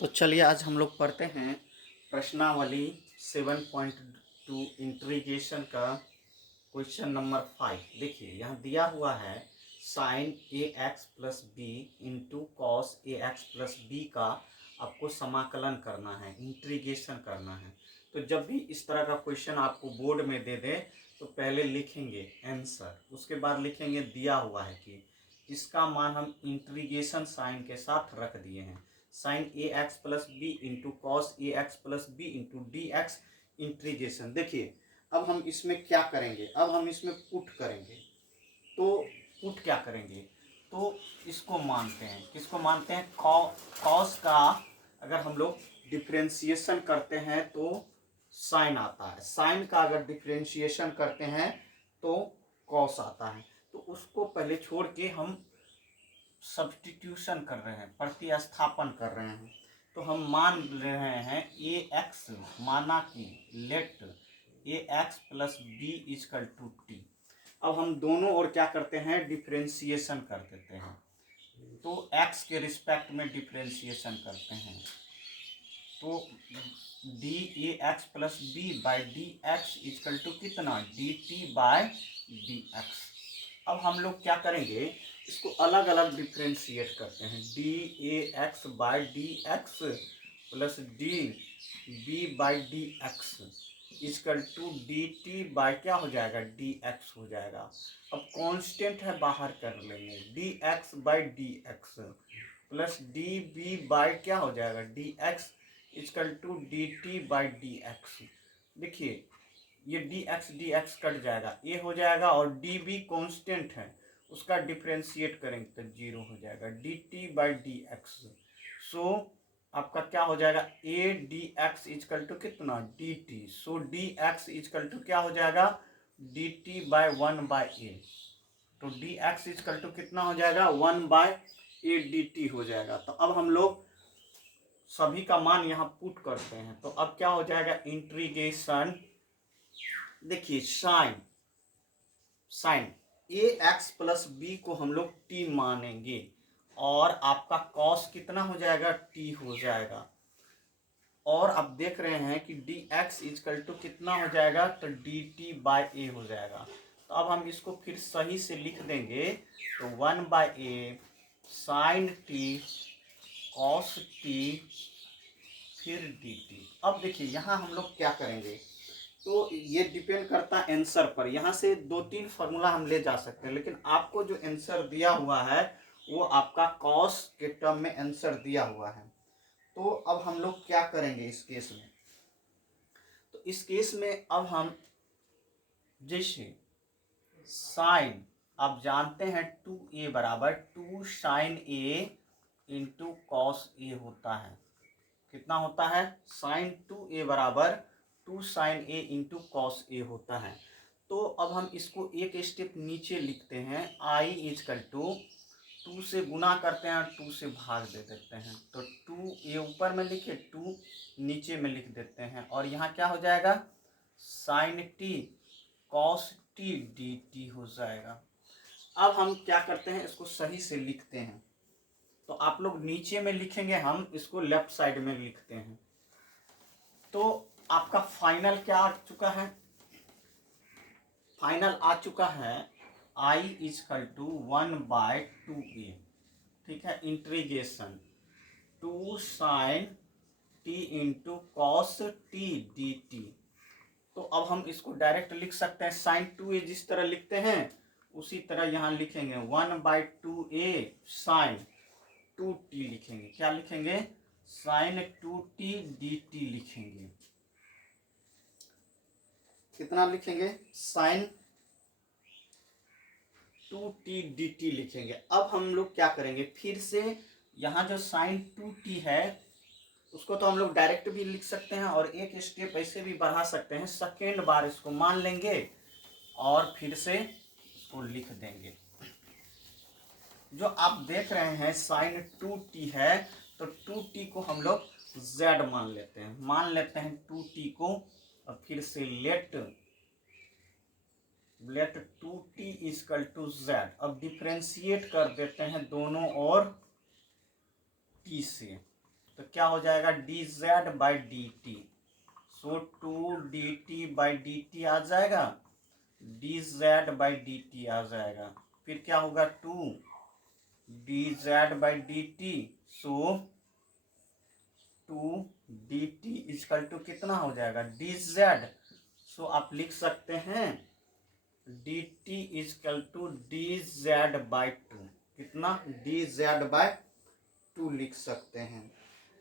तो चलिए आज हम लोग पढ़ते हैं प्रश्नावली 7.2 इंट्रीगेशन का क्वेश्चन नंबर 5। देखिए यहाँ दिया हुआ है sine A x plus B into cos A x plus B का आपको समाकलन करना है, इंट्रीगेशन करना है। तो जब भी इस तरह का क्वेश्चन आपको बोर्ड में दे दे तो पहले लिखेंगे आंसर, उसके बाद लिखेंगे दिया हुआ है कि इसका मान हम इंट्रीगेशन साइन के साथ रख दिए हैं। Sine A x plus B into cos A x plus B into D X integration. देखिए अब हम इसमें क्या करेंगे, अब हम इसमें पुट करेंगे। तो पुट क्या करेंगे, तो इसको मानते हैं, किसको मानते हैं, कॉस का अगर हम लोग डिफ्रेंशिएशन करते हैं तो साइन आता है, साइन का अगर डिफ्रेंशिएशन करते हैं तो कॉस आता है। तो उसको पहले छोड़ के हम सब्स्टिट्यूशन कर रहे हैं, प्रतिस्थापन कर रहे हैं। तो हम मान रहे हैं ए एक्स, माना कि let a x plus b is equal to T. अब हम दोनों ओर क्या करते हैं, डिफ्रेंशिएशन कर देते हैं। तो x के रिस्पेक्ट में डिफ्रेंशिएशन करते हैं तो D A x plus B by D x is equal to कितना, D T by D x. अब हम लोग क्या करेंगे, इसको अलग अलग डिफ्रेंशिएट करते हैं। D A x by D x plus d b by D x is equal to d T by क्या हो जाएगा, डी एक्स हो जाएगा। अब कांस्टेंट है, बाहर कर लेंगे, d x by D x plus d b by क्या हो जाएगा, d x is equal to d T by D x. देखिए ये डी एक्स कट जाएगा, ये हो जाएगा, और डी बी कॉन्स्टेंट है, उसका डिफ्रेंशिएट करेंगे तो जीरो हो जाएगा, D T by D X. So आपका क्या हो जाएगा, A D x is equal to कितना, D T. So D x is equal to क्या हो जाएगा, D T by one by A. तो डी एक्स इजकल टू कितना हो जाएगा, one by A D T हो जाएगा। तो अब हम लोग सभी का मान यहाँ पुट करते हैं। तो अब क्या हो जाएगा, इंट्रीगेशन। देखिए sign A x plus B को हम लोग टी मानेंगे, और आपका कॉस कितना हो जाएगा, टी हो जाएगा। और अब देख रहे हैं कि डी एक्स इजकल टू कितना हो जाएगा, तो डी टी बाई ए हो जाएगा। तो अब हम इसको फिर सही से लिख देंगे, तो one by a sine t cos t फिर डी टी। अब देखिए यहाँ हम लोग क्या करेंगे, तो ये डिपेंड करता है आंसर पर। यहाँ से दो तीन फार्मूला हम ले जा सकते हैं, लेकिन आपको जो आंसर दिया हुआ है वो आपका कॉस के टर्म में आंसर दिया हुआ है। तो अब हम लोग क्या करेंगे इस केस में, तो इस केस में अब हम जैसे साइन, आप जानते हैं 2a बराबर 2 साइन ए इंटू कॉस ए होता है। कितना होता है, साइन 2a बराबर 2 साइन ए इंटू कॉस ए होता है। तो अब हम इसको एक स्टेप नीचे लिखते हैं, आई इजकल टू 2 से गुना करते हैं और 2 से भाग दे देते हैं। तो 2 ये ऊपर में लिखे, 2 नीचे में लिख देते हैं, और यहाँ क्या हो जाएगा, sine t cos t d T हो जाएगा। अब हम क्या करते हैं, इसको सही से लिखते हैं। तो आप लोग नीचे में लिखेंगे, हम इसको लेफ्ट साइड में लिखते हैं। तो आपका फाइनल क्या आ चुका है, फाइनल आ चुका है आई इजकल टू 1/2a। ठीक है, integration 2 sine t into cos t d t. तो अब हम इसको डायरेक्ट लिख सकते हैं, साइन 2a जिस तरह लिखते हैं उसी तरह यहाँ लिखेंगे, 1/2a साइन 2t लिखेंगे। क्या लिखेंगे, साइन 2t dt लिखेंगे। कितना लिखेंगे, साइन 2t dt लिखेंगे। अब हम लोग क्या करेंगे, फिर से यहाँ जो साइन 2t है उसको तो हम लोग डायरेक्ट भी लिख सकते हैं, और एक स्टेप ऐसे भी बढ़ा सकते हैं, सेकेंड बार इसको मान लेंगे और फिर से इसको लिख देंगे। जो आप देख रहे हैं साइन 2t है, तो 2t को हम लोग z मान लेते हैं, 2t को, और फिर से let 2t is equal to z। अब डिफ्रेंशिएट कर देते हैं दोनों और t से, तो क्या हो जाएगा D Z by D T. So 2 dt/dt आ जाएगा, D Z by D T आ जाएगा। फिर क्या होगा 2 dz/dt। सो 2 dt कितना हो जाएगा dz। सो आप लिख सकते हैं dt/dz/2। कितना dz/2 लिख सकते हैं।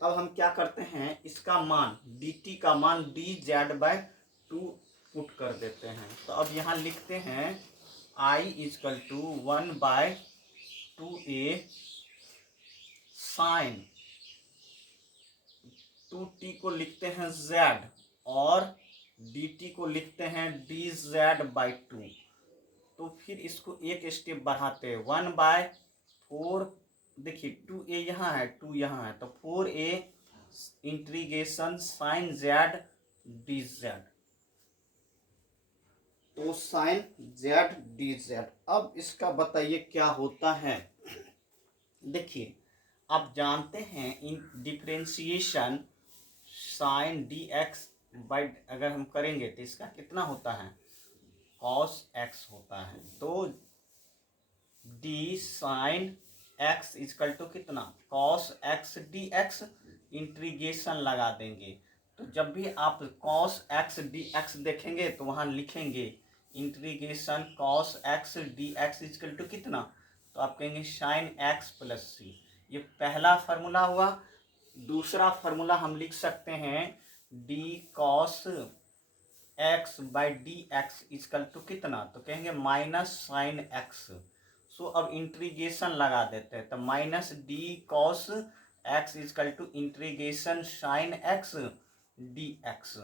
अब हम क्या करते हैं, इसका मान dt का मान dz/2 पुट कर देते हैं। तो अब यहाँ लिखते हैं I=1/2a साइन 2t को लिखते हैं z और dt को लिखते हैं dz/2। तो फिर इसको एक स्टेप बढ़ाते हैं 1/4। देखिए 2a यहाँ है, 2 यहाँ है, तो 4a integration sine z dz। तो साइन z dz। अब इसका बताइए क्या होता है। देखिए आप जानते हैं इन डिफरेंशिएशन साइन dx बाई अगर हम करेंगे तो इसका कितना होता है cos x होता है। तो d sine x is equal to कितना cos x dx इंटीग्रेशन लगा देंगे। तो जब भी आप cos x dx देखेंगे तो वहां लिखेंगे integration cos x dx equal to कितना, तो आप कहेंगे साइन x प्लस सी। ये पहला फार्मूला हुआ। दूसरा फार्मूला हम लिख सकते हैं d cos x by D x is equal to कितना, तो कहेंगे माइनस साइन एक्स। सो अब इंटीग्रेशन लगा देते हैं, तो minus D cos X is equal to integration sine X D X.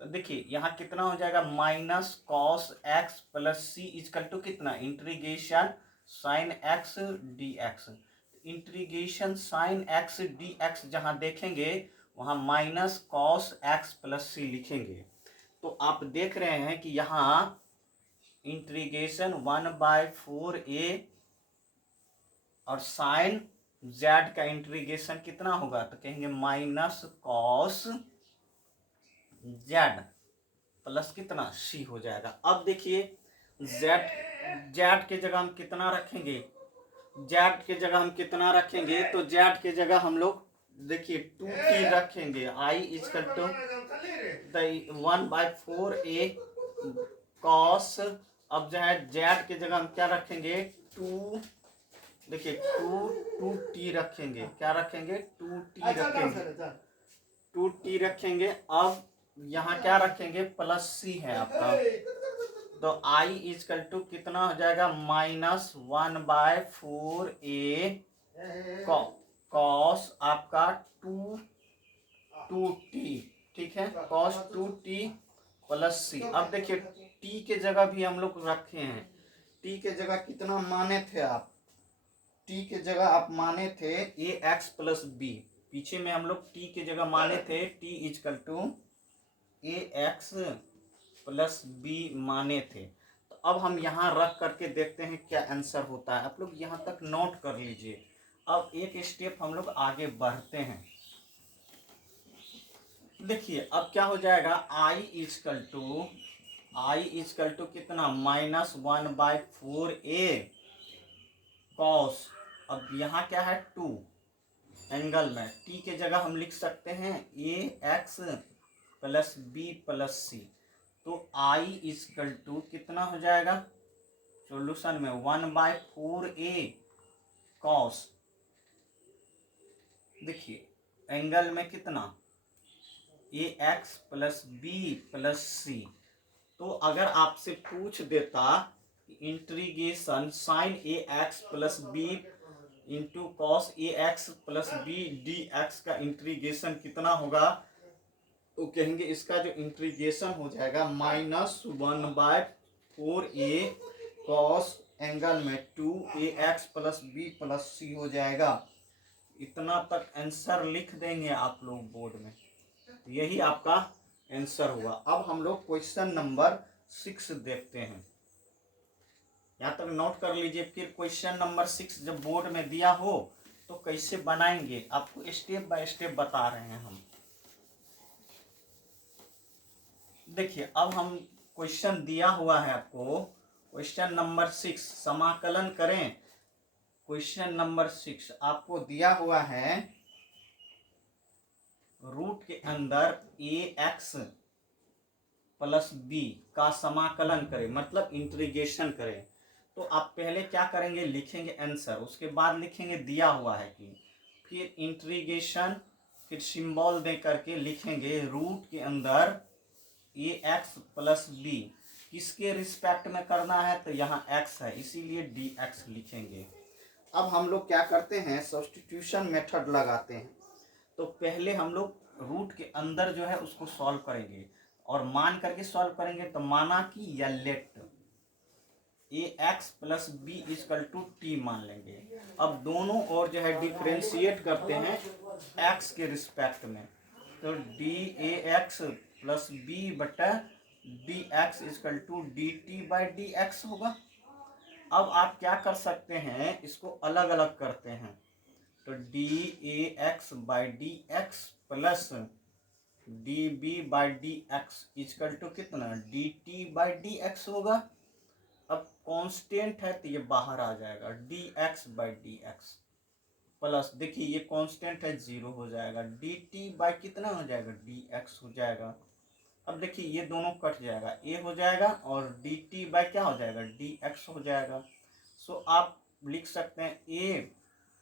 तो देखिए यहाँ कितना हो जाएगा minus cos X plus C is equal to कितना integration sine X D X. Integration sine X D X जहाँ देखेंगे वहाँ minus cos X plus C लिखेंगे। तो आप देख रहे हैं कि यहाँ इंटीग्रेशन 1/4a और साइन जेड का इंटीग्रेशन कितना होगा, तो कहेंगे माइनस कॉस जेड प्लस कितना सी हो जाएगा। अब देखिए जेड के जगह हम कितना रखेंगे, जेड के जगह हम कितना रखेंगे, तो जेड के जगह हम लोग देखिए 2t रखेंगे। I equal to 1/4a cos. अब जो है जेड के जगह हम क्या रखेंगे 2, देखिए 2t रखेंगे। क्या रखेंगे 2t रखेंगे, 2t रखेंगे। अब यहाँ क्या रखेंगे प्लस सी है आपका, तो I इजकल टू कितना हो जाएगा माइनस 1/4a कॉस आपका 2t। ठीक है, कॉस 2t प्लस सी। अब देखिए t के जगह भी हम लोग रखे हैं, t के जगह कितना माने थे आप, t के जगह आप माने थे ax प्लस b। पीछे में हम लोग t के जगह माने थे t equal to ax plus b माने थे। तो अब हम यहाँ रख करके देखते हैं क्या आंसर होता है। आप लोग यहाँ तक नोट कर लीजिए। अब एक स्टेप हम लोग आगे बढ़ते हैं। देखिए अब क्या हो जाएगा I इजकल टू कितना माइनस 1/4a कॉस। अब यहाँ क्या है 2 एंगल में, t के जगह हम लिख सकते हैं ax plus b plus c। तो I इजकल टू कितना हो जाएगा सॉल्यूशन में 1/4a कॉस। देखिए एंगल में कितना ax plus b plus c। तो अगर आपसे पूछ देता integration sine ax plus b into cos ax plus b dx का इंटीग्रेशन कितना होगा, तो कहेंगे इसका जो इंटीग्रेशन हो जाएगा माइनस 1/4a कॉस एंगल में 2ax plus b plus c हो जाएगा। इतना तक आंसर लिख देंगे आप लोग बोर्ड में, यही आपका आंसर हुआ। अब हम लोग क्वेश्चन नंबर 6 देखते हैं। यहाँ तक नोट कर लीजिए। फिर क्वेश्चन नंबर 6 जब बोर्ड में दिया हो तो कैसे बनाएंगे आपको स्टेप बाय स्टेप बता रहे हैं हम। देखिए अब हम क्वेश्चन दिया हुआ है आपको, क्वेश्चन नंबर 6 समाकलन करें। क्वेश्चन नंबर 6 आपको दिया हुआ है रूट के अंदर ax प्लस बी का समाकलन करें, मतलब इंटीग्रेशन करें। तो आप पहले क्या करेंगे, लिखेंगे आंसर, उसके बाद लिखेंगे दिया हुआ है कि, फिर इंटीग्रेशन, फिर सिंबल दे करके लिखेंगे रूट के अंदर ax प्लस बी। किसके रिस्पेक्ट में करना है, तो यहाँ x है इसीलिए dx लिखेंगे। अब हम लोग क्या करते हैं, सब्स्टिट्यूशन मेथड लगाते हैं। तो पहले हम लोग रूट के अंदर जो है उसको सॉल्व करेंगे और मान करके सॉल्व करेंगे। तो माना कि या let ax plus b is equal to t मान लेंगे। अब दोनों और जो है डिफ्रेंशिएट करते हैं x के रिस्पेक्ट में। तो dAx प्लस बी बटा dx equal to dt by dx होगा। अब आप क्या कर सकते हैं, इसको अलग अलग करते हैं। तो dAx by dx plus dB by dx equal to कितना, dt बाई dx होगा। अब कांस्टेंट है तो ये बाहर आ जाएगा, dx बाई dx प्लस, देखिए ये कांस्टेंट है 0 हो जाएगा, dt बाई कितना हो जाएगा, dx हो जाएगा। अब देखिए ये दोनों कट जाएगा, a हो जाएगा और dt बाई क्या हो जाएगा, dx हो जाएगा। सो आप लिख सकते हैं a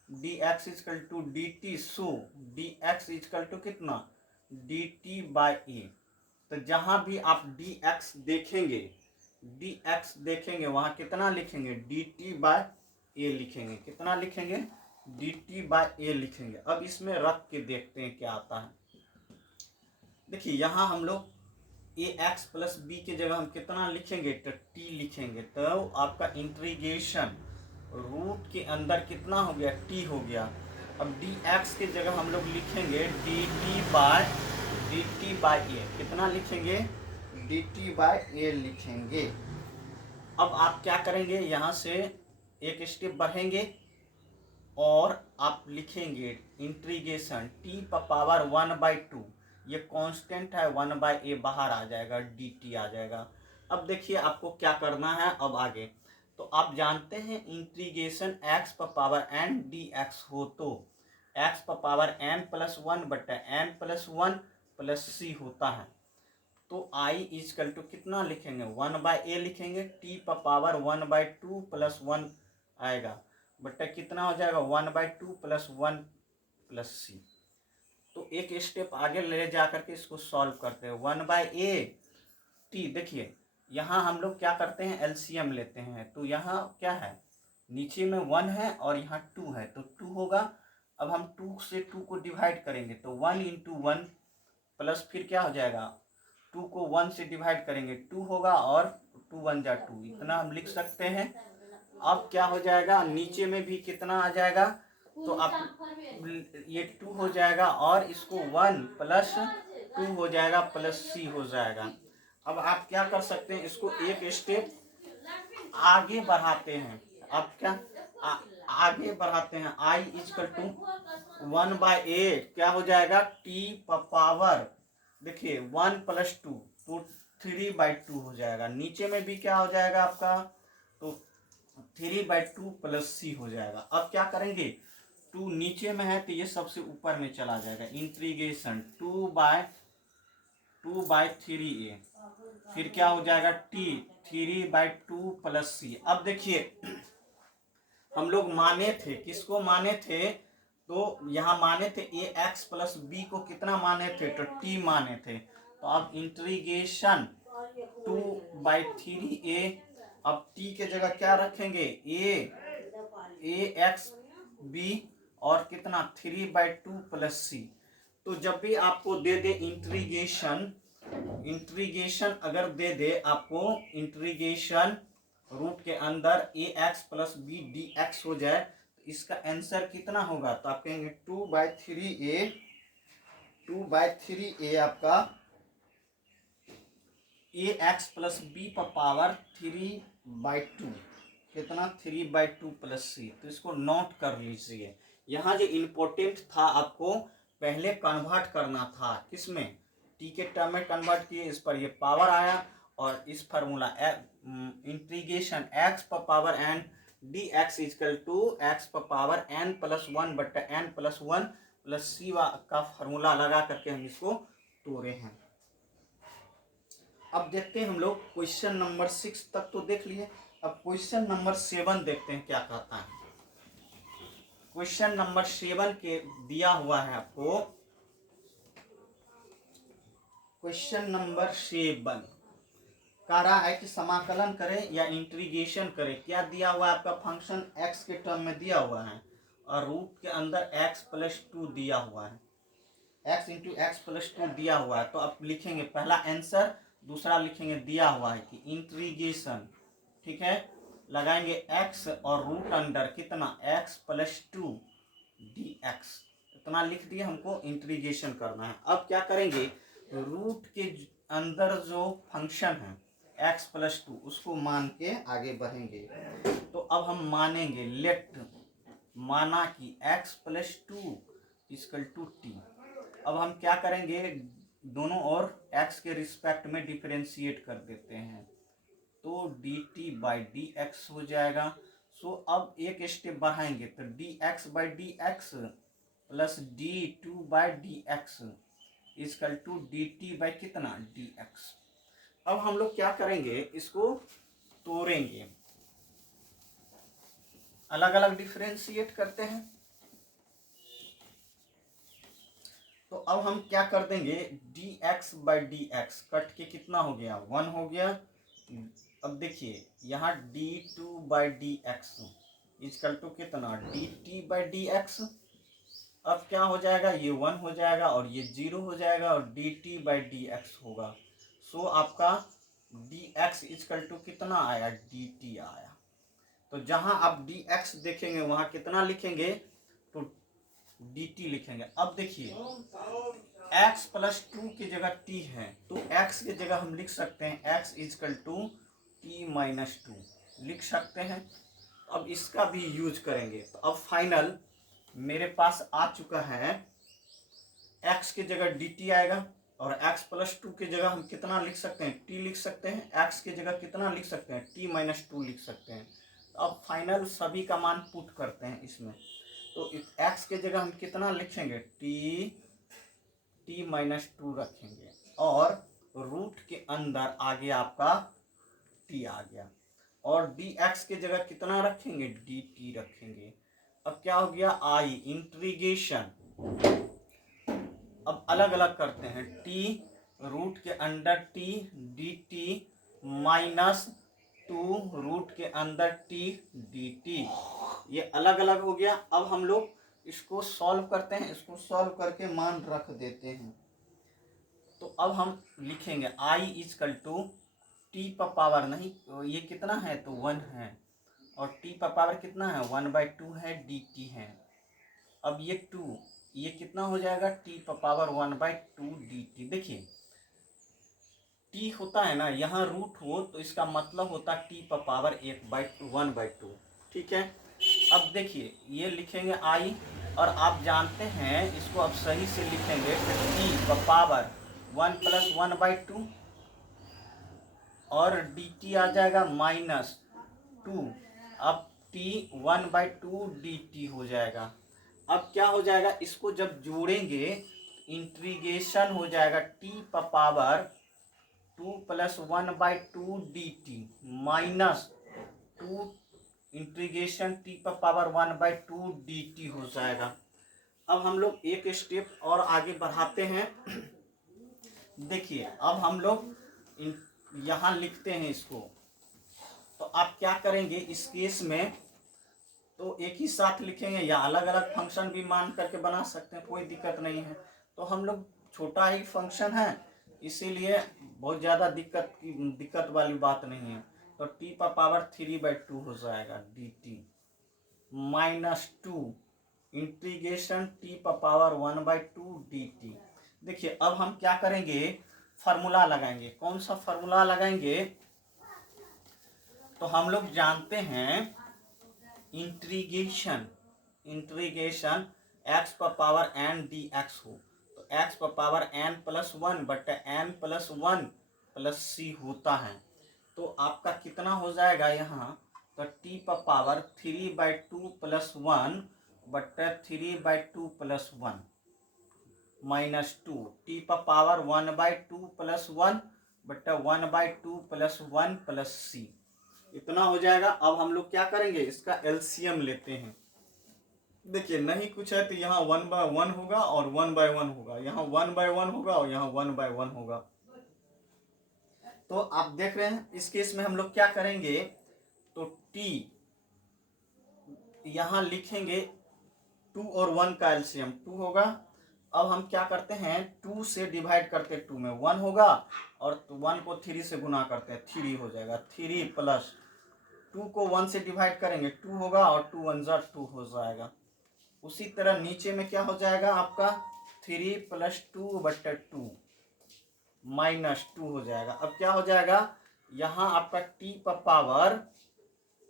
dx equal to dt, so dx equal to कितना, dt बाई a। तो जहां भी आप dx देखेंगे वहां कितना लिखेंगे, dt बाई a लिखेंगे। कितना लिखेंगे, dt बाई a लिखेंगे। अब इसमें रख के देखते हैं क्या आता है। देखिए यहाँ हम लोग ax प्लस बी की जगह हम कितना लिखेंगे, तो t लिखेंगे। तो आपका इंटीग्रेशन रूट के अंदर कितना हो गया, t हो गया। अब dx की जगह हम लोग लिखेंगे dt बाई a। कितना लिखेंगे, dt बाई a लिखेंगे। अब आप क्या करेंगे, यहाँ से एक स्टेप बढ़ेंगे और आप लिखेंगे इंटीग्रेशन t पावर 1/2। ये कांस्टेंट है, 1/a बाहर आ जाएगा, dt आ जाएगा। अब देखिए आपको क्या करना है अब आगे। तो आप जानते हैं integration x power n dx हो तो x पावर n प्लस 1 बटा n प्लस 1 प्लस c होता है। तो i इजकल टू कितना लिखेंगे, 1/a लिखेंगे, t पावर 1/2 प्लस 1 आएगा बटा कितना हो जाएगा, 1/2 प्लस 1 प्लस c। तो एक स्टेप आगे ले जा करके इसको सॉल्व करते हैं। 1/a t, देखिए यहाँ हम लोग क्या करते हैं, एलसीएम लेते हैं। तो यहाँ क्या है, नीचे में 1 है और यहाँ 2 है तो 2 होगा। अब हम 2 से 2 को डिवाइड करेंगे तो 1 इंटू 1 प्लस फिर क्या हो जाएगा, 2 को 1 से डिवाइड करेंगे 2 होगा और 2 1 जा 2, इतना हम लिख सकते हैं। अब क्या हो जाएगा, नीचे में भी कितना आ जाएगा, तो आप ये 2 हो जाएगा और इसको 1 प्लस 2 हो जाएगा प्लस c हो जाएगा। अब आप क्या कर सकते हैं, इसको एक स्टेप आगे बढ़ाते हैं। आप क्या आगे बढ़ाते हैं, i इजकल टू 1/a क्या हो जाएगा, t पावर, देखिए 1 प्लस 2 तो 3/2 हो जाएगा। नीचे में भी क्या हो जाएगा आपका, तो 3/2 प्लस c हो जाएगा। अब क्या करेंगे, 2 नीचे में है तो ये सबसे ऊपर में चला जाएगा, इंटीग्रेशन 2/3a, फिर क्या हो जाएगा t 3/2 प्लस c। अब देखिए हम लोग माने थे, किसको माने थे, तो यहाँ माने थे ax प्लस बी को कितना माने थे, तो t माने थे। तो अब इंटीग्रेशन 2/3a, अब t के जगह क्या रखेंगे, ax b और कितना 3/2 प्लस c। तो जब भी आपको दे दे इंटीग्रेशन अगर दे दे आपको इंटीग्रेशन रूट के अंदर ax प्लस बी dx हो जाए तो इसका आंसर कितना होगा, तो आप कहेंगे 2/3a आपका ax प्लस बी पर पावर 3/2 कितना 3/2 प्लस c। तो इसको नोट कर लीजिए, यहाँ जो इम्पोर्टेंट था आपको पहले कन्वर्ट करना था, किसमें, टी के टर्म में कन्वर्ट किए, इस पर ये पावर आया और इस फार्मूला इंटीग्रेशन एक्स पर power N D x is equal to x पर पावर एन प्लस वन बट्टा n plus one plus c का फार्मूला लगा करके हम इसको तोड़े हैं। अब देखते हैं हम लोग क्वेश्चन नंबर 6 तक तो देख लिए, अब क्वेश्चन नंबर 7 देखते हैं क्या कहता है। क्वेश्चन नंबर 7 के दिया हुआ है आपको, क्वेश्चन नंबर 7 कह रहा है कि समाकलन करें या इंटीग्रेशन करें। क्या दिया हुआ है आपका, फंक्शन x के टर्म में दिया हुआ है और रूट के अंदर x प्लस 2 दिया हुआ है, x इंटू एक्स प्लस 2 दिया हुआ है। तो अब लिखेंगे पहला आंसर, दूसरा लिखेंगे दिया हुआ है कि इंटीग्रेशन, ठीक है, लगाएंगे x और रूट अंडर कितना x प्लस 2 dx, इतना लिख दिया, हमको इंटीग्रेशन करना है। अब क्या करेंगे, रूट के अंदर जो फंक्शन है x प्लस 2 उसको मान के आगे बढ़ेंगे। तो अब हम मानेंगे, लेट माना कि x plus 2 equal to T. अब हम क्या करेंगे, दोनों ओर x के रिस्पेक्ट में डिफरेंशिएट कर देते हैं, तो dt बाई डी एक्स हो जाएगा। सो अब एक स्टेप बढ़ाएंगे तो dx by D x plus d2 by D x equal to dt by कितना dx। अब हम लोग क्या करेंगे, इसको तोड़ेंगे, अलग अलग डिफरेंशिएट करते हैं। तो अब हम क्या कर देंगे, dx by D x cut के कितना हो गया, 1 हो गया। अब देखिए यहाँ d2 by D x equal to कितना, dt बाई डी एक्स। अब क्या हो जाएगा, ये 1 हो जाएगा और ये 0 हो जाएगा और dt बाई डी एक्स होगा। सो आपका dx इक्वल टू कितना आया, dt आया। तो जहां आप dx देखेंगे वहां कितना लिखेंगे, तो dt लिखेंगे। अब देखिए x प्लस 2 की जगह t है, तो x की जगह हम लिख सकते हैं x equal to t minus 2 लिख सकते हैं। अब इसका भी यूज करेंगे। तो अब फाइनल मेरे पास आ चुका है, x की जगह dt आएगा और x प्लस 2 की जगह हम कितना लिख सकते हैं, t लिख सकते हैं, x की जगह कितना लिख सकते हैं, t माइनस 2 लिख सकते हैं। तो अब फाइनल सभी का मान पुट करते हैं इसमें, तो x की जगह हम कितना लिखेंगे, t माइनस 2 रखेंगे और रूट के अंदर आगे आपका t आ गया और dx की जगह कितना रखेंगे, dt रखेंगे। अब क्या हो गया, आई इंटीग्रेशन, अब अलग अलग करते हैं, t रूट के अंदर t dt माइनस 2 रूट के अंदर t dt, ये अलग अलग हो गया। अब हम लोग इसको सॉल्व करते हैं, इसको सॉल्व करके मान रख देते हैं। तो अब हम लिखेंगे i इक्वल टू t पर पावर नहीं, ये कितना है तो 1 है और t पर पावर कितना है 1/2 है, dt है। अब ये 2 ये कितना हो जाएगा, t पर पावर 1/2 dt। देखिए t होता है ना, यहाँ रूट हो तो इसका मतलब होता है t पर पावर 1/2, ठीक है। अब देखिए ये लिखेंगे i और आप जानते हैं इसको अब सही से लिखेंगे t पर पावर 1 प्लस 1/2 और dt आ जाएगा माइनस 2, अब t 1/2 dt हो जाएगा। अब क्या हो जाएगा, इसको जब जोड़ेंगे इंटीग्रेशन हो जाएगा t पर power 2 plus 1/2 dt minus 2 integration t पर पावर 1/2 dt हो जाएगा। अब हम लोग एक स्टेप और आगे बढ़ाते हैं। देखिए अब हम लोग यहाँ लिखते हैं इसको, तो आप क्या करेंगे इस केस में, तो एक ही साथ लिखेंगे या अलग अलग फंक्शन भी मान करके बना सकते हैं, कोई दिक्कत नहीं है। तो हम लोग छोटा ही फंक्शन है इसीलिए बहुत ज़्यादा दिक्कत वाली बात नहीं है। तो t पर पावर 3/2 हो जाएगा dt माइनस 2 इंटीग्रेशन t पर पावर 1/2 dt। देखिए अब हम क्या करेंगे, फार्मूला लगाएंगे। कौन सा फार्मूला लगाएंगे, तो हम लोग जानते हैं इंटीग्रेशन इंटीग्रेशन एक्स पर पावर एन डी एक्स हो, तो एक्स पर power N plus one but N plus one plus C होता है, तो आपका कितना हो जाएगा यहाँ, तो टी पर power 3/2 plus one but 3/2 plus one minus two, T पर power 1/2 plus one but 1/2 plus one plus C, इतना हो जाएगा। अब हम लोग क्या करेंगे, इसका एलसीएम लेते हैं। देखिए नहीं कुछ है तो यहाँ 1/1 होगा और 1/1 होगा, यहाँ 1/1 होगा और यहाँ 1/1 होगा। तो आप देख रहे हैं इस केस में हम लोग क्या करेंगे, तो टी यहाँ लिखेंगे 2 और 1 का एलसीएम 2 होगा। अब हम क्या करते हैं, 2 से डिवाइड करते 2 में 1 होगा और 1 को 3 से गुना करते हैं 3 हो जाएगा, 3 प्लस 2 को 1 से डिवाइड करेंगे 2 होगा और 2 1 जा 2 हो जाएगा। उसी तरह नीचे में क्या हो जाएगा आपका 3 प्लस 2 बटे 2 माइनस 2 हो जाएगा। अब क्या हो जाएगा, यहाँ आपका टी पर पावर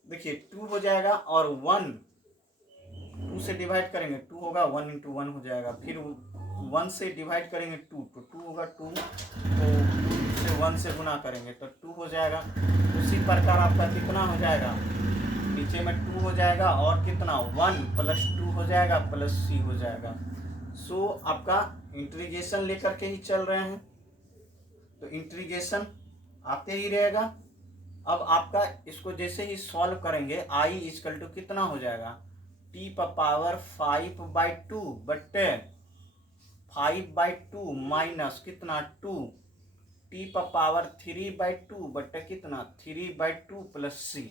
देखिए 2 हो जाएगा और 1 2 से डिवाइड करेंगे 2 होगा, 1 × 1 हो जाएगा, फिर 1 से डिवाइड करेंगे 2 तो 2 होगा 2, तो 2 से 1 से गुना करेंगे तो 2 हो जाएगा। उसी प्रकार आपका कितना हो जाएगा, नीचे में 2 हो जाएगा और कितना 1 प्लस 2 हो जाएगा प्लस सी हो जाएगा। सो आपका इंटीग्रेशन लेकर के ही चल रहे हैं, तो इंटीग्रेशन आते ही रहेगा। अब आपका इसको जैसे ही सॉल्व करेंगे आई इक्वल टू कितना हो जाएगा, टी पर पावर 5/2 बटे 5/2 माइनस कितना 2, टी पर पावर 3/2 बटे कितना 3/2 प्लस सी।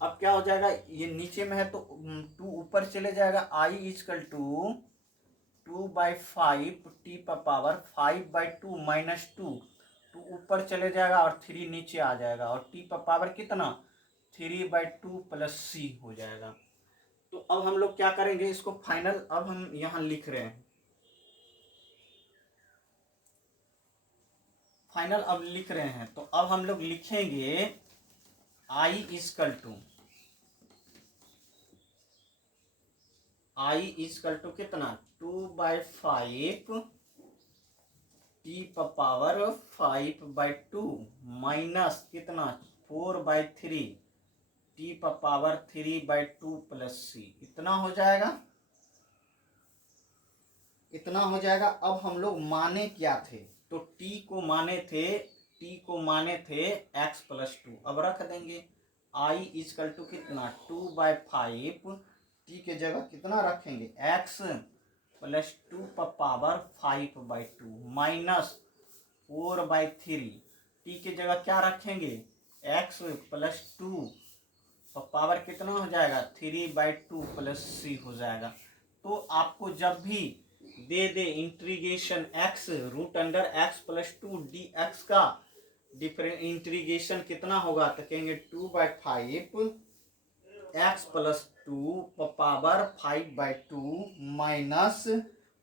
अब क्या हो जाएगा, ये नीचे में है तो 2 ऊपर चले जाएगा, आई इक्वल टू 2/5 टी पर पावर 5/2 माइनस 2 ऊपर चले जाएगा और 3 नीचे आ जाएगा और टी पर पावर कितना 3/2 प्लस सी हो जाएगा। तो अब हम लोग क्या करेंगे इसको फाइनल, अब हम यहाँ लिख रहे हैं फाइनल, अब लिख रहे हैं तो अब हम लोग लिखेंगे आई इक्वल टू कितना 2/5 टी पर पावर 5/2 माइनस कितना 4/3 टी पर पावर 3/2 प्लस सी, इतना हो जाएगा। अब हम लोग माने क्या थे, तो t को माने थे x प्लस 2, अब रख देंगे i इक्वल टू कितना 2/5 टी के जगह कितना रखेंगे x प्लस 2 पर पावर 5/2 माइनस 4/3 टी के जगह क्या रखेंगे x प्लस 2 पर पावर कितना हो जाएगा 3/2 प्लस सी हो जाएगा। तो आपको जब भी दे integration x root under x plus 2 dx का डिफरेंट इंटीग्रेशन कितना होगा, तो कहेंगे 2/5 x plus 2 power 5/2 minus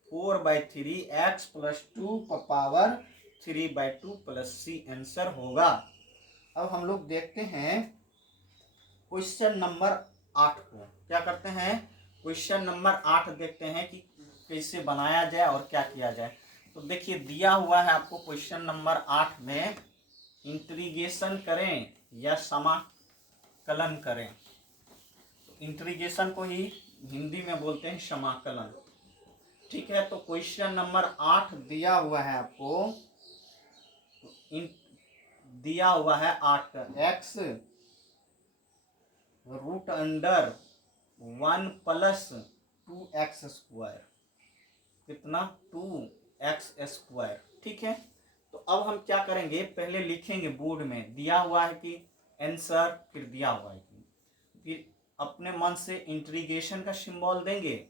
4/3 x plus 2 power 3/2 plus C answer होगा। अब हम लोग देखते हैं क्वेश्चन नंबर 8 को, क्या करते हैं क्वेश्चन नंबर 8 देखते हैं कि कैसे बनाया जाए और क्या किया जाए। तो देखिए दिया हुआ है आपको क्वेश्चन नंबर 8 में इंटीग्रेशन करें या समाकलन करें, तो इंटीग्रेशन को ही हिंदी में बोलते हैं समाकलन, ठीक है। तो क्वेश्चन नंबर 8 दिया हुआ है आपको, दिया हुआ है 8 x root under 1 plus 2x square, कितना 2x स्क्वायर, ठीक है। तो अब हम क्या करेंगे, पहले लिखेंगे बोर्ड में, दिया हुआ है कि आंसर, फिर दिया हुआ है कि, फिर अपने मन से इंटीग्रेशन का सिंबल देंगे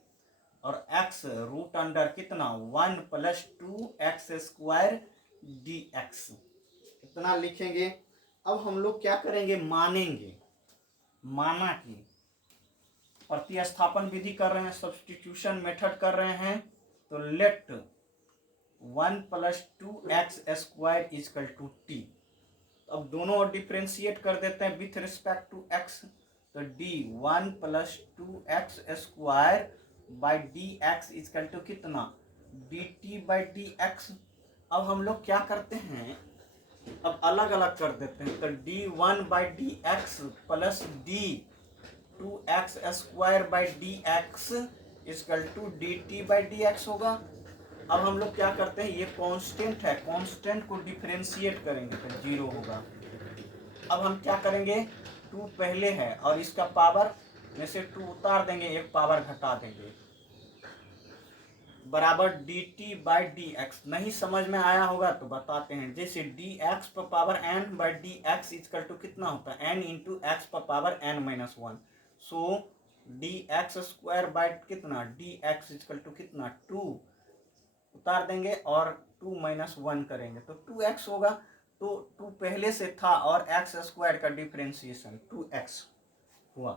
और x रूट अंडर कितना 1 प्लस 2x स्क्वायर dx इतना लिखेंगे। अब हम लोग क्या करेंगे, मानेंगे, माना कि प्रतिस्थापन विधि कर रहे हैं, सब्स्टिट्यूशन मेथड कर रहे हैं, तो let 1 plus 2x square equal to T. अब दोनों डिफ्रेंशिएट कर देते हैं विथ रिस्पेक्ट टू x, तो D 1+2x² by D x is equal to कितना, D T by D x. अब हम लोग क्या करते हैं, अब अलग अलग कर देते हैं। तो d1/dx plus d2x² is equal to dt/dx होगा। अब हम लोग क्या करते हैं, ये कांस्टेंट है, कांस्टेंट को डिफरेंशिएट करेंगे तो 0 होगा। अब हम क्या करेंगे, 2 पहले है और इसका पावर में से 2 उतार देंगे, एक पावर घटा देंगे, बराबर dt/dx। नहीं समझ में आया होगा तो बताते हैं। जैसे dx पर पावर n/dx इजकल टू कितना होता है, n इंटू एक्स पर power n-1। So dx² by कितना, dx इजकल टू कितना 2 उतार देंगे और 2 - 1 करेंगे तो 2x होगा। तो 2 पहले से था और x² का डिफरेंशिएशन 2x हुआ।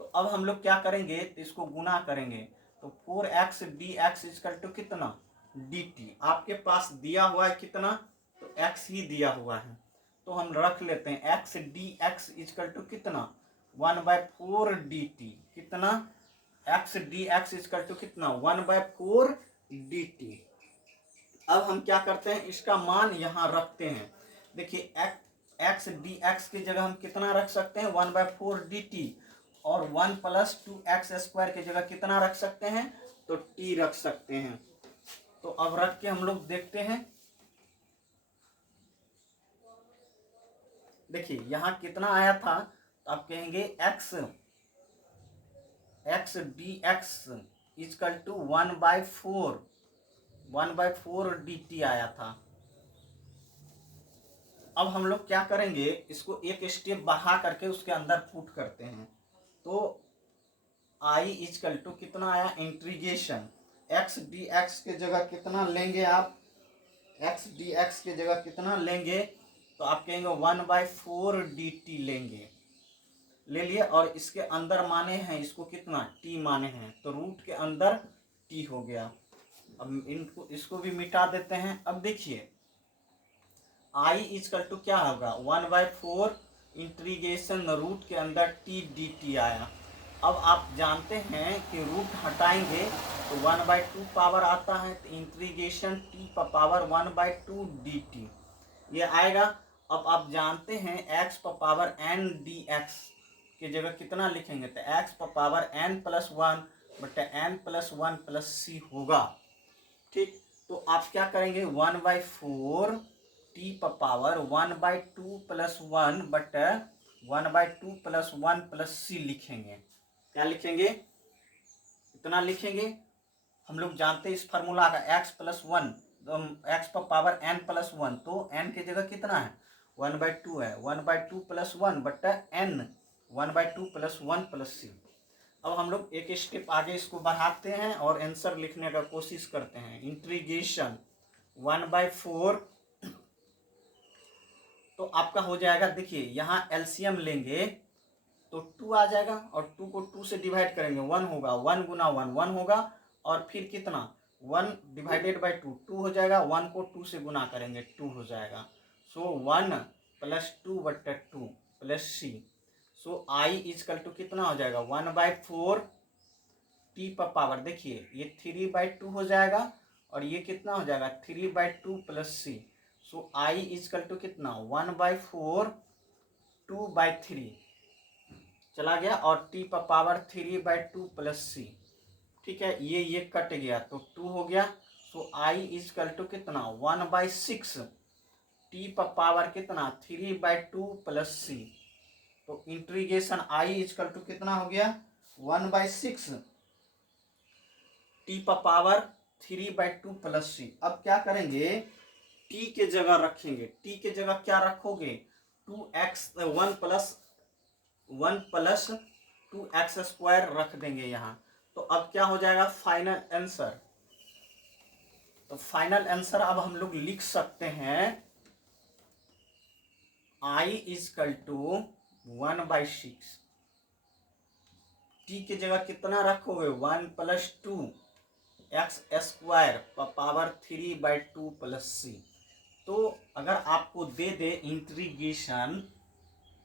तो अब हम लोग क्या करेंगे, तो इसको गुना करेंगे तो 4x dx इजकल टू कितना, dt। आपके पास दिया हुआ है कितना, तो x ही दिया हुआ है तो हम रख लेते हैं। x dx इजकल टू कितना, 1/4 dt। कितना, x dx इजकल टू कितना, 1/4 dt। अब हम क्या करते हैं, इसका मान यहाँ रखते हैं। देखिए x dx की जगह हम कितना रख सकते हैं, 1/4 dt, और 1+2x² की जगह कितना रख सकते हैं, तो t रख सकते हैं। तो अब रख के हम लोग देखते हैं। देखिए यहाँ कितना आया था, तो आप कहेंगे x dx equal to 1/4 dt आया था। अब हम लोग क्या करेंगे, इसको एक स्टेप बढ़ा करके उसके अंदर पुट करते हैं। तो i इजकल टू कितना आया, इंटीग्रेशन x dx के जगह कितना लेंगे आप, x dx के जगह कितना लेंगे, तो आप कहेंगे 1/4 dt लेंगे, ले लिए। और इसके अंदर माने हैं इसको कितना, t माने हैं, तो रूट के अंदर t हो गया। अब इनको इसको भी मिटा देते हैं। अब देखिए i इजकल टू क्या होगा, 1/4 इंटीग्रेशन रूट के अंदर t dt आया। अब आप जानते हैं कि रूट हटाएंगे तो 1/2 पावर आता है, तो इंटीग्रेशन t पर पावर 1/2 dt ये आएगा। अब आप जानते हैं x पर पावर n dx की जगह कितना लिखेंगे, तो x पर पावर n+1 बटे n+1 c होगा। ठीक, तो आप क्या करेंगे, 1/4 t पर पावर 1/2 + 1 बटे 1/2 + 1 c लिखेंगे। क्या लिखेंगे, इतना लिखेंगे। हम लोग जानते हैं इस फार्मूला का, x+1 x पर पावर n+1, तो n की जगह कितना है, 1/2 है, 1/2 + 1 बटा n, 1/2 + 1 c। अब हम लोग एक स्टेप आगे इसको बढ़ाते हैं और आंसर लिखने का कोशिश करते हैं। इंटीग्रेशन 1/4, तो आपका हो जाएगा। देखिए यहाँ एलसीएम लेंगे तो 2 आ जाएगा और 2 को 2 से डिवाइड करेंगे, 1 होगा, 1 गुना 1 1 होगा, और फिर कितना 1 डिवाइडेड बाई 2 2 हो जाएगा, 1 को 2 से गुना करेंगे 2 हो जाएगा। सो 1 + 2 बटे 2 plus c। So i equal to कितना हो जाएगा, 1/4 t पर पावर, देखिए ये 3/2 हो जाएगा और ये कितना हो जाएगा 3/2 plus c। So i equal to कितना, 1/4 2/3 चला गया और t पर पावर 3/2 प्लस c। ठीक है, ये कट गया तो 2 हो गया। सो i इजकल टू कितना, 1/6 t पर पावर कितना 3/2 प्लस c। तो इंटीग्रेशन i इजकल टू कितना हो गया, 1/6 t पर पावर 3/2 प्लस c। अब क्या करेंगे, t के जगह रखेंगे, t के जगह क्या रखोगे, 1+2x² रख देंगे यहाँ। तो अब क्या हो जाएगा फाइनल आंसर। तो फाइनल आंसर अब हम लोग लिख सकते हैं, i इजकल टू 1/6, t की जगह कितना रखोगे, 1+2x² पर पावर 3/2 प्लस c। तो अगर आपको दे दे इंटीग्रेशन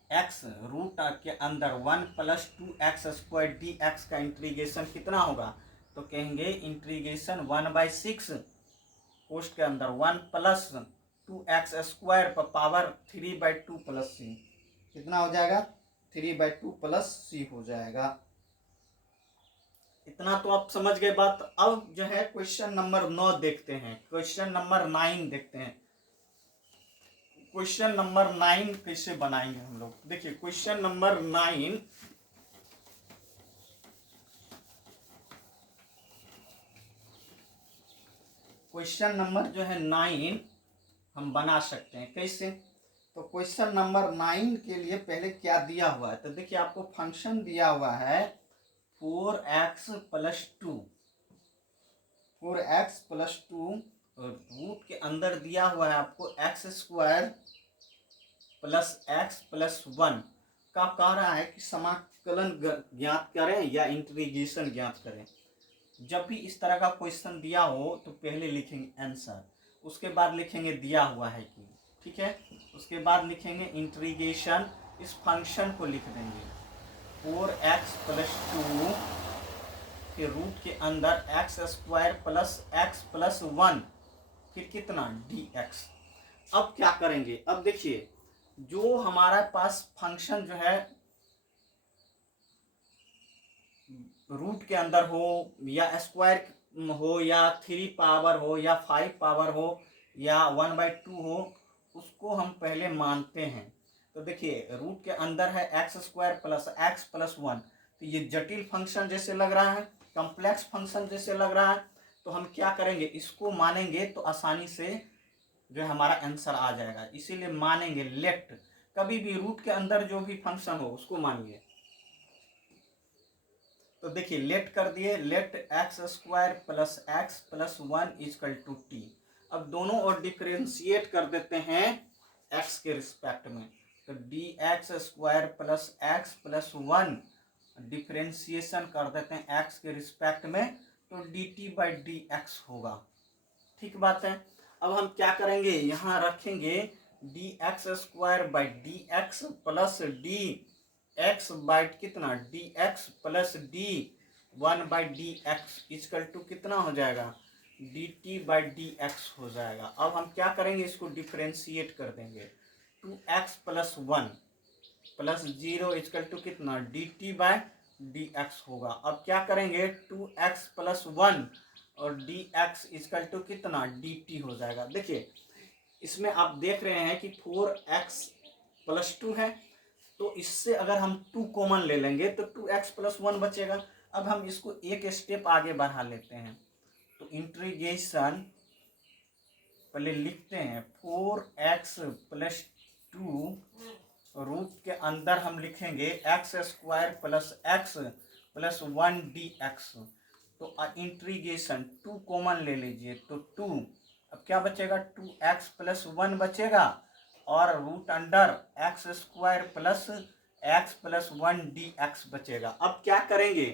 एक्स रूट के अंदर 1 प्लस 2x² dx का इंटीग्रेशन कितना होगा, तो कहेंगे इंटीग्रेशन 1/6 पोस्ट के अंदर 1 प्लस 2x² पर पावर 3/2 प्लस c, कितना हो जाएगा 3/2 प्लस c हो जाएगा। इतना तो आप समझ गए बात। अब जो है क्वेश्चन नंबर 9 देखते हैं, क्वेश्चन नंबर 9 देखते हैं। क्वेश्चन नंबर 9 कैसे बनाएंगे हम लोग, देखिए क्वेश्चन नंबर 9 क्वेश्चन नंबर जो है 9 हम बना सकते हैं कैसे। तो क्वेश्चन नंबर 9 के लिए पहले क्या दिया हुआ है, तो देखिए आपको फंक्शन दिया हुआ है 4x plus 2, 4x plus 2 root के अंदर दिया हुआ है आपको x² प्लस x प्लस 1 का कह रहा है कि समाकलन ज्ञात करें या इंटीग्रेशन ज्ञात करें। जब भी इस तरह का क्वेश्चन दिया हो तो पहले लिखेंगे आंसर, उसके बाद लिखेंगे दिया हुआ है कि, ठीक है, उसके बाद लिखेंगे इंटीग्रेशन, इस फंक्शन को लिख देंगे 4x प्लस 2 के रूट के अंदर x² प्लस x प्लस 1 फिर कितना dx। अब क्या करेंगे, अब देखिए जो हमारे पास फंक्शन जो है रूट के अंदर हो या स्क्वायर हो या 3 पावर हो या 5 पावर हो या 1/2 हो, उसको हम पहले मानते हैं। तो देखिए रूट के अंदर है x² प्लस x प्लस 1, तो ये जटिल फंक्शन जैसे लग रहा है, कॉम्प्लेक्स फंक्शन जैसे लग रहा है, तो हम क्या करेंगे इसको मानेंगे तो आसानी से जो है हमारा आंसर आ जाएगा। इसीलिए मानेंगे लेट, कभी भी रूट के अंदर जो भी फंक्शन हो उसको मानिए। तो देखिए लेट कर दिए, let x² plus x plus 1 equal to T. अब दोनों और डिफरेंशिएट कर देते हैं x के रिस्पेक्ट में, तो dx² plus x plus 1 differentiation कर देते हैं x के रिस्पेक्ट में, तो dt/dx होगा। ठीक बात है। अब हम क्या करेंगे, यहाँ रखेंगे dx² प्लस dx कितना dx plus d1/dx equal to कितना हो जाएगा dt/dx हो जाएगा। अब हम क्या करेंगे, इसको डिफरेंशिएट कर देंगे 2x plus 1 plus 0 equal to कितना dt/dx होगा। अब क्या करेंगे 2x प्लस 1 और dx इक्वल टू कितना dt हो जाएगा। देखिए इसमें आप देख रहे हैं कि 4x प्लस 2 है, तो इससे अगर हम 2 कॉमन ले लेंगे तो 2x प्लस 1 बचेगा। अब हम इसको एक स्टेप आगे बढ़ा लेते हैं, तो इंटीग्रेशन पहले लिखते हैं 4x प्लस 2 रूट के अंदर हम लिखेंगे x² plus x plus 1 dx, तो इंटीग्रेशन 2 कॉमन ले लीजिए तो 2, अब क्या बचेगा 2x प्लस 1 बचेगा और root under x² plus x plus 1 dx बचेगा। अब क्या करेंगे,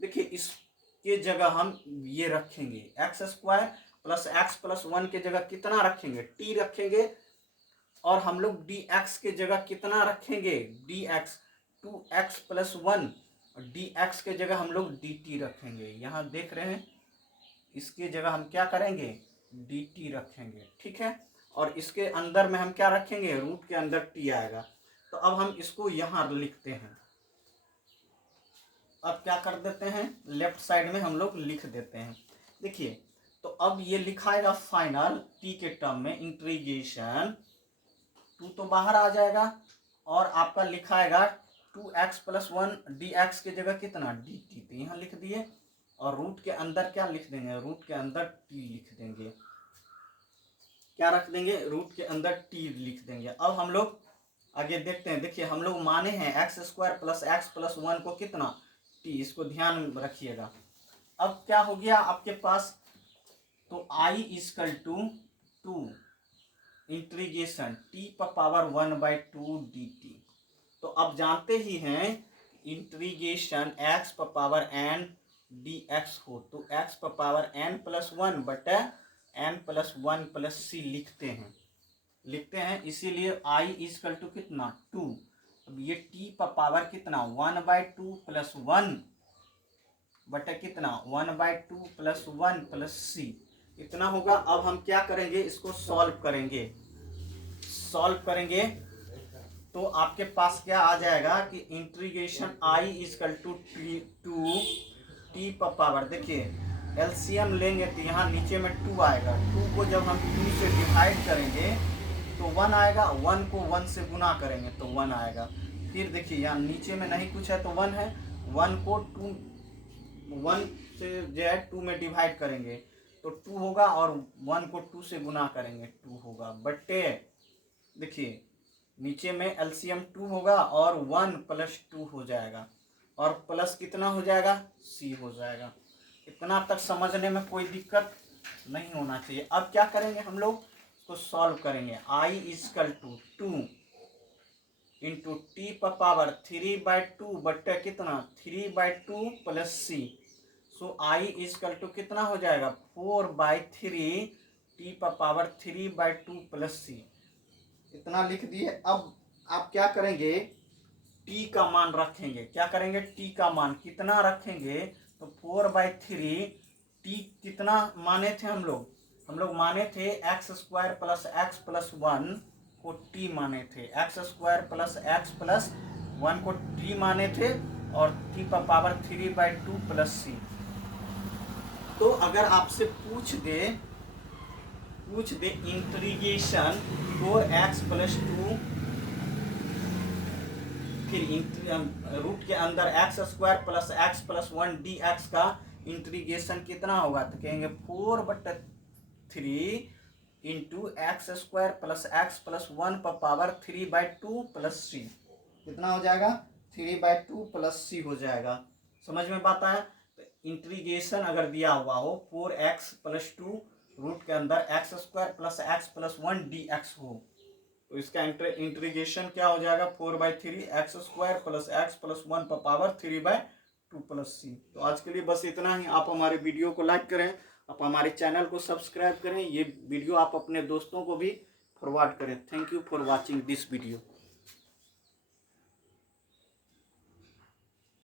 देखिए इसके जगह हम ये रखेंगे x² प्लस x प्लस 1 के जगह कितना रखेंगे t रखेंगे, और हम लोग dx के जगह कितना रखेंगे dx 2x प्लस 1, dx के जगह हम लोग dt रखेंगे। यहाँ देख रहे हैं इसके जगह हम क्या करेंगे dt रखेंगे, ठीक है, और इसके अंदर में हम क्या रखेंगे रूट के अंदर t आएगा। तो अब हम इसको यहाँ लिखते हैं, अब क्या कर देते हैं लेफ्ट साइड में हम लोग लिख देते हैं। देखिए तो अब ये लिखाएगा फाइनल t के टर्म में इंटीग्रेशन 2 तो बाहर आ जाएगा और आपका लिखाएगा 2x प्लस 1 dx के जगह कितना dt, तो यहाँ लिख दिए, और रूट के अंदर क्या लिख देंगे रूट के अंदर t लिख देंगे, क्या रख देंगे रूट के अंदर t लिख देंगे। अब हम लोग आगे देखते हैं, देखिए हम लोग माने हैं x² प्लस x प्लस 1 को कितना t, इसको ध्यान रखिएगा। अब क्या हो गया आपके पास, तो I equal to 2 integration t पर पावर 1/2 dt। तो अब जानते ही हैं इंटीग्रेशन x पर पावर n dx हो तो x पर पावर n प्लस 1 बटा n प्लस 1 प्लस c लिखते हैं, इसीलिए I इक्वल टू कितना 2 अब ये टी पर पावर कितना 1/2 प्लस 1 बटा कितना 1/2 प्लस 1 प्लस सी इतना होगा। अब हम क्या करेंगे, इसको सॉल्व करेंगे तो आपके पास क्या आ जाएगा कि integration I equal to T पर पावर, देखिए एलसीएम लेंगे तो यहाँ नीचे में 2 आएगा, 2 को जब हम 2 से डिवाइड करेंगे तो 1 आएगा, 1 को 1 से गुना करेंगे तो 1 आएगा। फिर देखिए यहाँ नीचे में नहीं कुछ है तो 1 है, 1 को 1 से जो है 2 में डिवाइड करेंगे तो 2 होगा और 1 को 2 से गुना करेंगे 2 होगा, बटे देखिए नीचे में एलसीएम 2 होगा और 1 प्लस 2 हो जाएगा और प्लस कितना हो जाएगा सी हो जाएगा। इतना तक समझने में कोई दिक्कत नहीं होना चाहिए। अब क्या करेंगे हम लोग इसको सॉल्व करेंगे। I equal to 2 into t पर पावर 3/2 बटे कितना 3/2 plus c. So I equal to कितना हो जाएगा 4/3 टी पर पावर 3/2 प्लस सी इतना लिख दिए। अब आप क्या करेंगे टी का मान रखेंगे, क्या करेंगे टी का मान कितना रखेंगे तो 4/3 टी कितना माने थे हम लोग माने थे x² प्लस x प्लस 1 को टी माने थे, x² प्लस x प्लस 1 को टी माने थे और टी पर पावर 3/2 प्लस सी। तो अगर आपसे पूछ दे इंटीग्रेशन 4x प्लस 2 फिर रूट के अंदर x² plus x plus 1 dx का इंटीग्रेशन कितना होगा तो कहेंगे 4/3 into x² plus x plus 1 पर पावर 3/2 प्लस सी कितना हो जाएगा 3/2 प्लस सी हो जाएगा। समझ में बात आया। तो इंटीग्रेशन अगर दिया हुआ हो 4x प्लस 2 रूट के अंदर x² plus x plus 1 dx हो तो इसका इंटीग्रेशन क्या हो जाएगा 4/3 x² प्लस x प्लस 1 पर पावर 3/2 प्लस सी। तो आज के लिए बस इतना ही। आप हमारे वीडियो को लाइक करें, आप हमारे चैनल को सब्सक्राइब करें, ये वीडियो आप अपने दोस्तों को भी फॉरवर्ड करें। Thank you for watching this video.